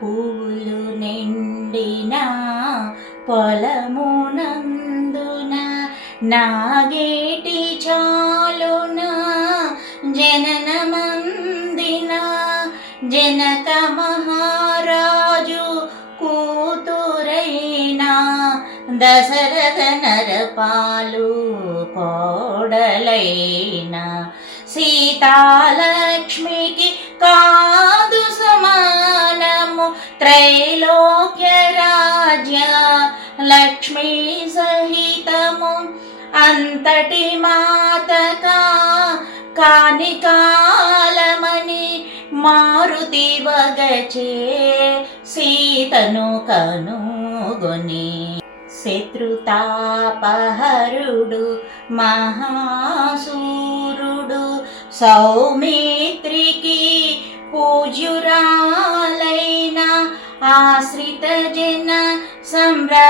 పువ్వులు నిండిన పొలమునందున నాగేటి చాలున జననమందిన జనక మహారాజు కూతురైన దశరథ నరపాలు కోడలైనా సీతాలక్ష్మికి కా సమానము రాజ్య లక్ష్మీ సహితము అంతటి మాతకా కాని మారుతి వగచే సీతను కనుగొని శత్రుతాపహరుడు మహాసూరుడు సౌమిత్రికి పూజ్యు ఆశ్రిత జన సంరక్షకుడైన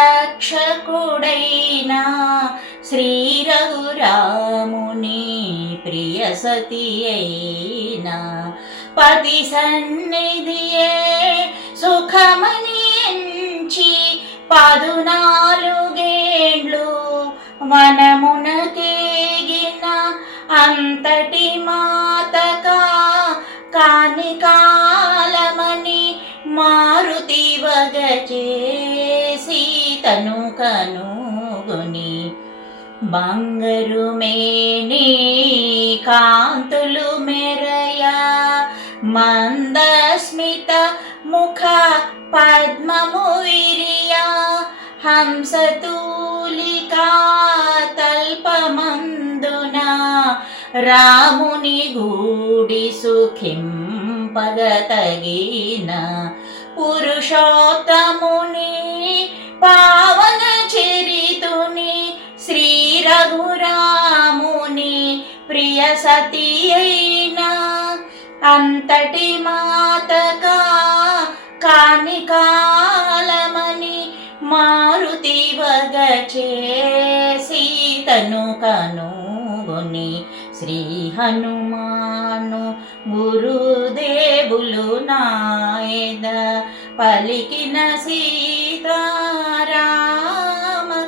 శ్రీ రఘురాముని ప్రియ సతి అయిన పతి సన్నిధియే సుఖమనించి పదునాలుగేండ్లు వనమునకేగిన అంతటి మాతక కానికా తను కనుగొని బంగరు మేని కాంతులు మెరయా మందస్మిత ముఖ పద్మము విరియా హంసతూలికా తల్పమందున రాముని గూడి సుఖింపగతగిన పురుషోత్తముని సతి అయినా అంతటి మాతగా కాని కాలమని మారుతి వగచే సీతను కనుగొని శ్రీ హనుమాను గురుదేవులు నాయద పలికిన సీతారామ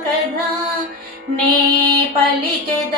కథ నే పలికెద